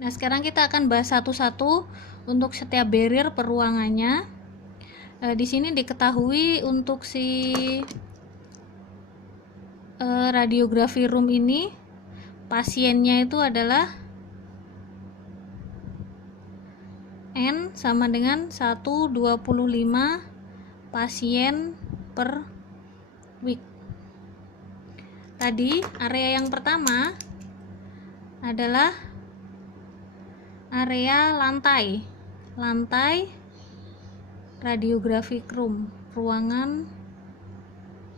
Nah, sekarang kita akan bahas satu-satu untuk setiap barrier per ruangannya. Di sini diketahui untuk si radiografi room ini pasiennya itu adalah N sama dengan 125 pasien per week. Tadi area yang pertama adalah area lantai radiografi room, ruangan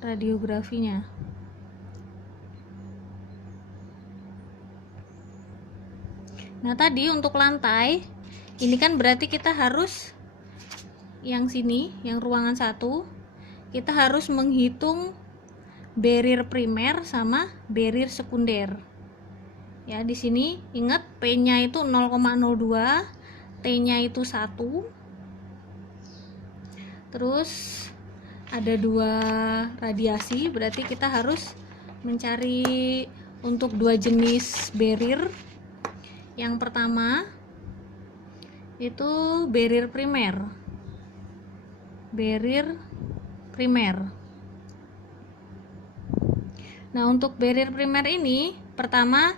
radiografinya. Nah, tadi untuk lantai ini kan berarti kita harus yang sini, yang ruangan 1, kita harus menghitung barrier primer sama barrier sekunder. Ya, di sini ingat P-nya itu 0,02, T-nya itu 1. Terus ada 2 radiasi, berarti kita harus mencari untuk 2 jenis barrier. Yang pertama itu barrier primer. Nah, untuk barrier primer ini pertama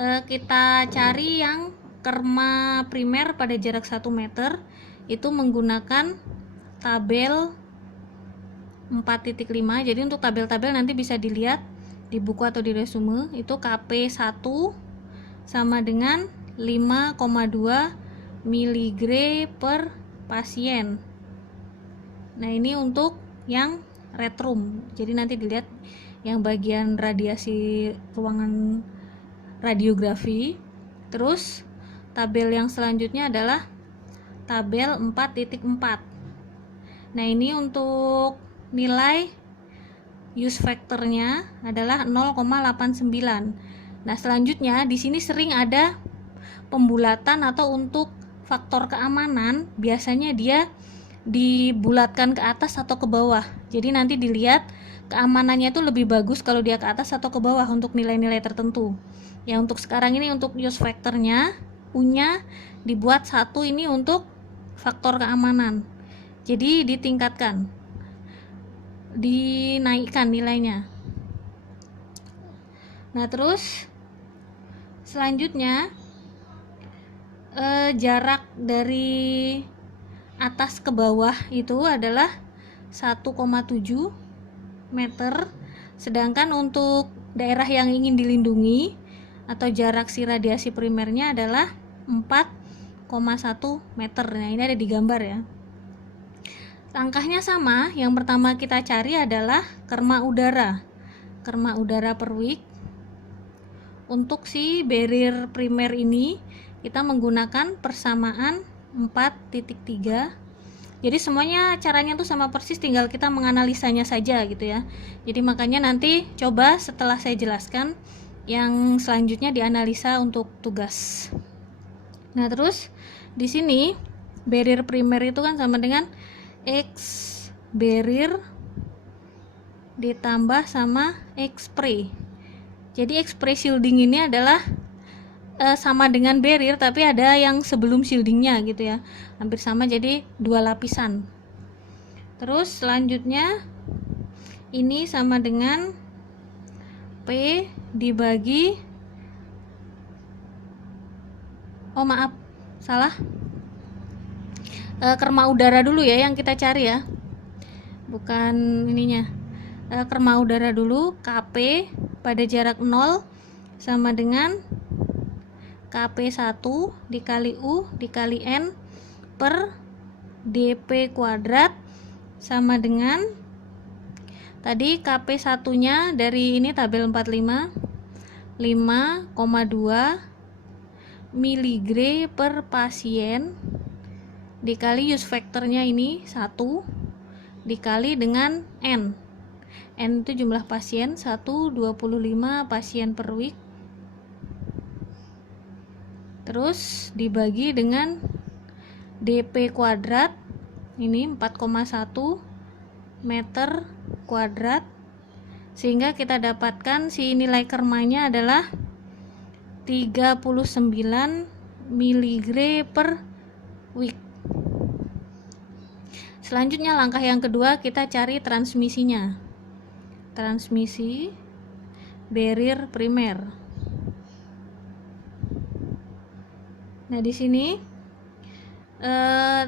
kita cari yang kerma primer pada jarak 1 meter itu menggunakan tabel 4.5. Jadi untuk tabel-tabel nanti bisa dilihat di buku atau di resume. Itu KP1 sama dengan 5,2 mg per pasien. Nah, ini untuk yang red room. Jadi nanti dilihat yang bagian radiasi ruangan radiografi. Terus tabel yang selanjutnya adalah tabel 4.4. Nah, ini untuk nilai use factornya adalah 0,89. Nah, selanjutnya di sini sering ada pembulatan atau untuk faktor keamanan, biasanya dia dibulatkan ke atas atau ke bawah. Jadi nanti dilihat keamanannya itu lebih bagus kalau dia ke atas atau ke bawah untuk nilai-nilai tertentu. Ya, untuk sekarang ini untuk use factornya U-nya dibuat 1 ini untuk faktor keamanan. Jadi ditingkatkan, dinaikkan nilainya. Nah, terus selanjutnya jarak dari atas ke bawah itu adalah 1,7 meter, sedangkan untuk daerah yang ingin dilindungi atau jarak si radiasi primernya adalah 4,1 meter. Nah, ini ada di gambar ya. Langkahnya sama, yang pertama kita cari adalah kerma udara per week. Untuk si barrier primer ini kita menggunakan persamaan 4.3. Jadi semuanya caranya tuh sama persis, tinggal kita menganalisanya saja gitu ya. Jadi makanya nanti coba setelah saya jelaskan yang selanjutnya dianalisa untuk tugas. Nah, terus di sini barrier primer itu kan sama dengan X barrier ditambah sama X pre. Jadi X pre shielding ini adalah sama dengan barrier tapi ada yang sebelum shieldingnya gitu ya, hampir sama, jadi 2 lapisan. Terus selanjutnya ini sama dengan P dibagi kerma udara dulu ya yang kita cari ya, bukan ininya. Kerma udara dulu, KP pada jarak 0 sama dengan KP1 dikali U dikali N per DP kuadrat sama dengan tadi KP1 nya dari ini tabel 45 5,2 mg per pasien dikali use factornya ini 1 dikali dengan N itu jumlah pasien, 125 pasien per week, terus dibagi dengan DP kuadrat ini 4,1 meter kuadrat, sehingga kita dapatkan si nilai kermanya adalah 39 miligre per week. Selanjutnya langkah yang kedua, kita cari transmisinya. Transmisi barrier primer. Nah, di sini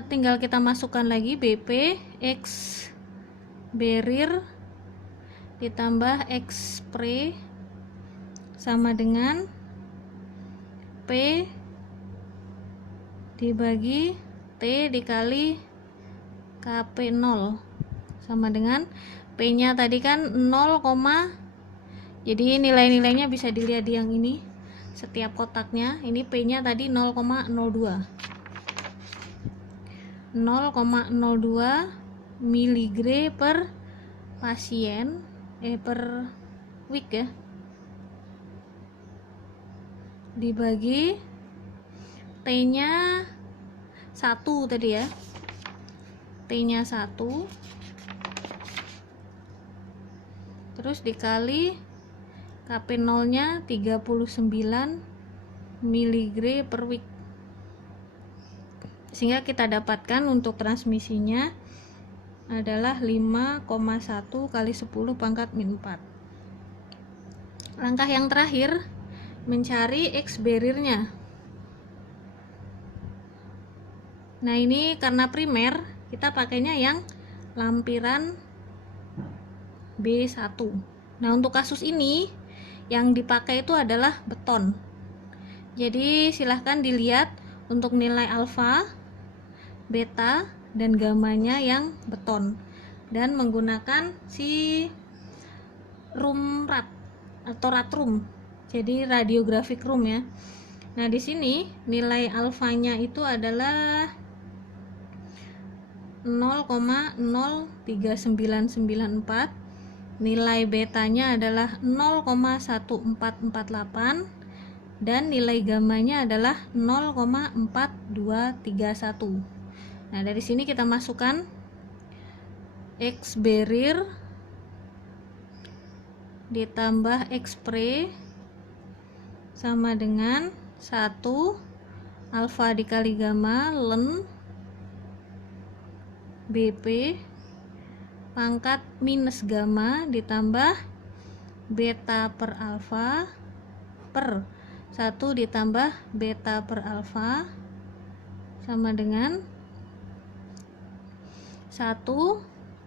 tinggal kita masukkan lagi BP X barrier ditambah X pre sama dengan P dibagi T dikali KP0 sama dengan P nya tadi kan 0, jadi nilai-nilainya bisa dilihat di yang ini, setiap kotaknya. Ini P nya tadi 0,02 miligre per pasien per week ya, dibagi T nya 1 tadi ya, T nya 1, terus dikali KP0 nya 39 miligre per week, sehingga kita dapatkan untuk transmisinya adalah 5,1 kali 10 pangkat min 4. Langkah yang terakhir, mencari X barrier-nya. Nah, ini karena primer, kita pakainya yang lampiran B1. Nah, untuk kasus ini yang dipakai itu adalah beton. Jadi silahkan dilihat untuk nilai alfa, beta, dan gamanya yang beton, dan menggunakan si room rat atau ratrum, jadi radiographic room ya. Nah, di sini nilai alfanya itu adalah 0,03994, nilai betanya adalah 0,1448, dan nilai gamanya adalah 0,4231. Nah, dari sini kita masukkan X barrier ditambah X pre sama dengan 1 alfa dikali gamma ln BP pangkat minus gamma ditambah beta per alfa per 1 ditambah beta per alfa sama dengan 1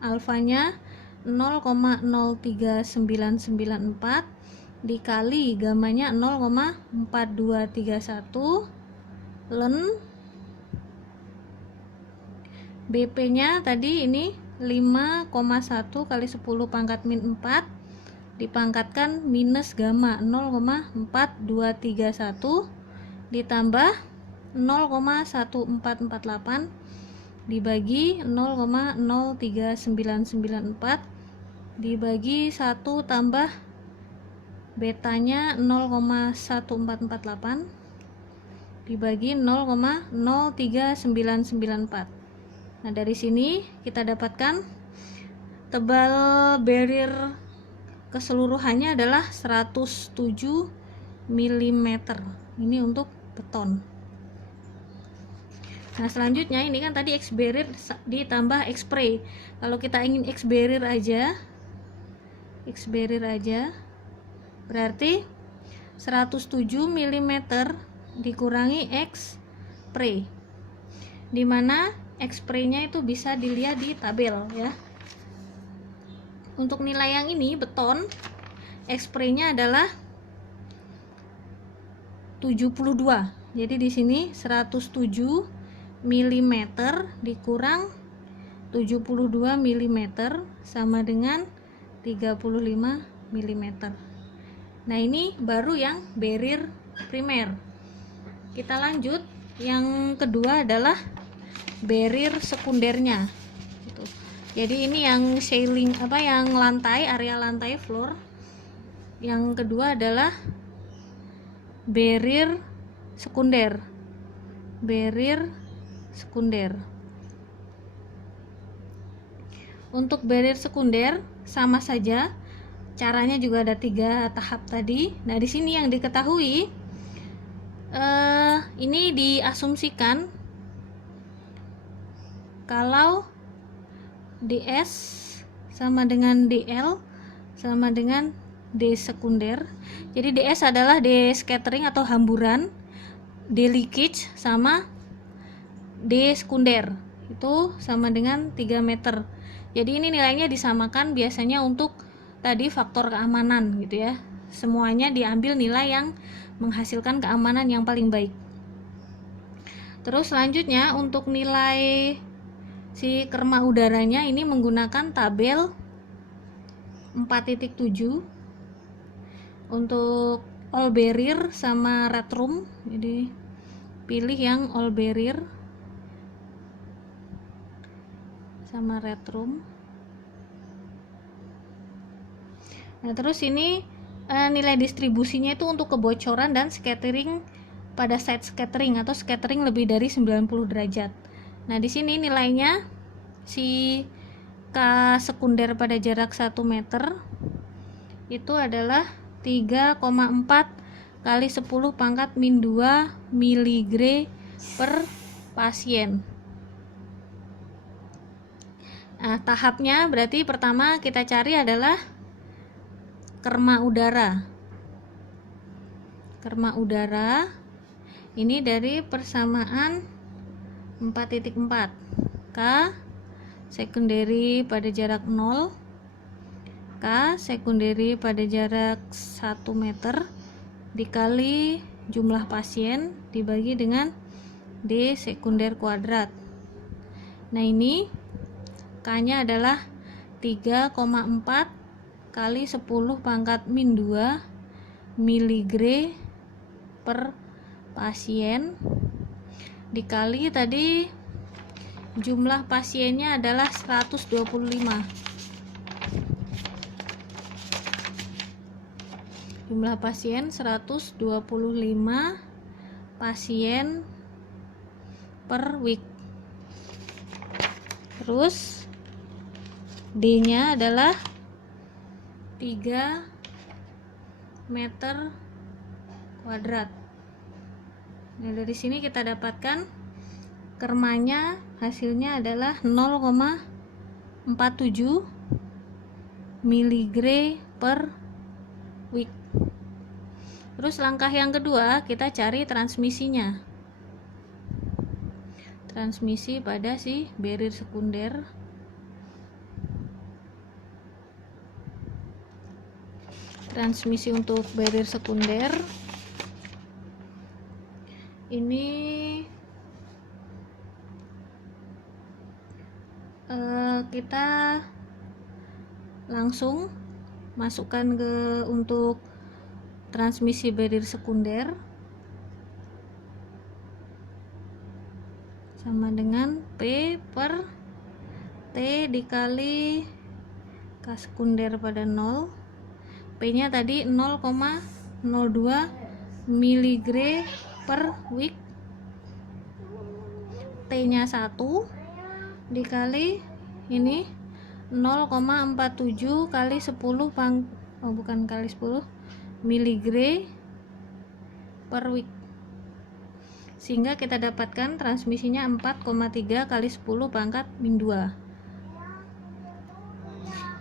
alfanya 0,03994 dikali gamanya 0,4231 ln BP nya tadi ini 5,1 kali 10 pangkat min 4 dipangkatkan minus gamma 0,4231 ditambah 0,1448 dibagi 0,03994 dibagi 1 tambah betanya 0,1448 dibagi 0,03994. Nah, dari sini kita dapatkan tebal barrier keseluruhannya adalah 107 mm. Ini untuk beton. Nah, selanjutnya ini kan tadi X barrier ditambah X pre. Kalau kita ingin X barrier aja berarti 107 mm dikurangi X pre, dimana X pre-nya itu bisa dilihat di tabel ya. Untuk nilai yang ini beton, X pre-nya adalah 72. Jadi di sini 107 mm dikurang 72 mm sama dengan 35 mm. Nah, ini baru yang barrier primer. Kita lanjut, yang kedua adalah barrier sekundernya gitu. Jadi ini yang ceiling yang lantai, area lantai floor. Yang kedua adalah barrier sekunder. Untuk barrier sekunder sama saja, caranya juga ada 3 tahap tadi. Nah, di sini yang diketahui ini diasumsikan kalau DS sama dengan DL sama dengan D sekunder. Jadi DS adalah D scattering atau hamburan, D leakage sama D sekunder itu sama dengan 3 meter. Jadi ini nilainya disamakan biasanya untuk tadi faktor keamanan gitu ya. Semuanya diambil nilai yang menghasilkan keamanan yang paling baik. Terus selanjutnya untuk nilai si kerma udaranya ini menggunakan tabel 4.7 untuk all barrier sama red room. Jadi pilih yang all barrier sama red room. Nah, terus ini nilai distribusinya itu untuk kebocoran dan scattering pada side scattering atau scattering lebih dari 90 derajat. Nah, di sini nilainya si K sekunder pada jarak 1 meter itu adalah 3,4 kali 10 pangkat min 2 miligre per pasien. Nah, tahapnya berarti pertama kita cari adalah kerma udara. Kerma udara ini dari persamaan 4.4 K secondary pada jarak 0, K secondary pada jarak 1 meter dikali jumlah pasien dibagi dengan D sekunder kuadrat. Nah, ini K nya adalah 3,4 kali 10 pangkat min 2 miligre per pasien dikali tadi jumlah pasiennya adalah 125. Jumlah pasien 125 pasien per week. Terus D nya adalah 3 meter kuadrat. Nah, dari sini kita dapatkan kermanya hasilnya adalah 0,47 miligre per week. Terus langkah yang kedua kita cari transmisinya. Transmisi pada si barrier sekunder. Transmisi untuk barrier sekunder ini kita langsung masukkan ke untuk transmisi barrier sekunder sama dengan P per T dikali K sekunder pada 0. P nya tadi 0,02 miligre per week, T nya 1 dikali ini 0,47 kali 10 kali 10 miligre per week, sehingga kita dapatkan transmisinya 4,3 kali 10 pangkat min 2.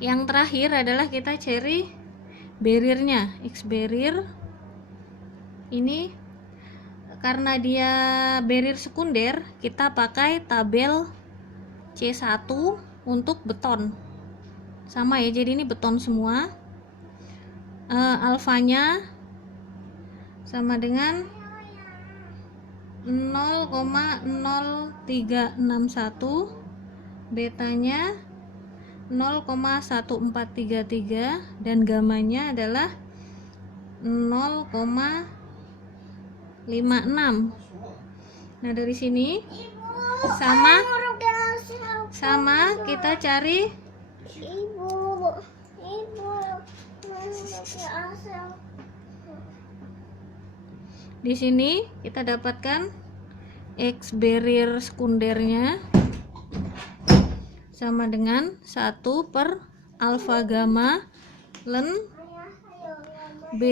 Yang terakhir adalah kita cari barriernya, X barrier ini karena dia barrier sekunder kita pakai tabel C1 untuk beton sama ya, jadi ini beton semua. Alfanya sama dengan 0,0361, betanya 0,1433 dan gamanya adalah 0,56. Nah, dari sini sama kita cari di sini kita dapatkan X barrier sekundernya sama dengan 1 per alfa gamma len B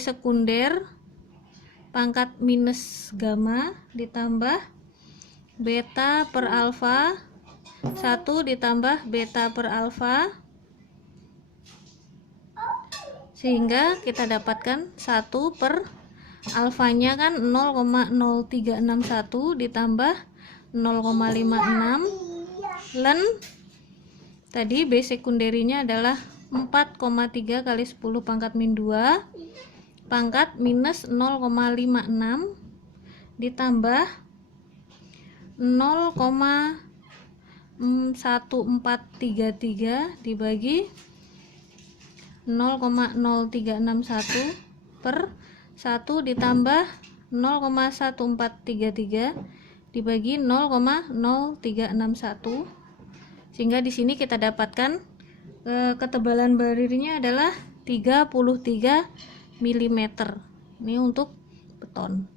sekunder pangkat minus gamma ditambah beta per alfa 1 ditambah beta per alfa, sehingga kita dapatkan 1 per alfanya kan 0,0361 ditambah 0,56 ln tadi B sekunderinya adalah 4,3 kali 10 pangkat min 2 pangkat minus 0,56 ditambah 0,1433 dibagi 0,0361 per 1 ditambah 0,1433 dibagi 0,0361, sehingga di sini kita dapatkan ketebalan barirnya adalah 33 mm. Ini untuk beton.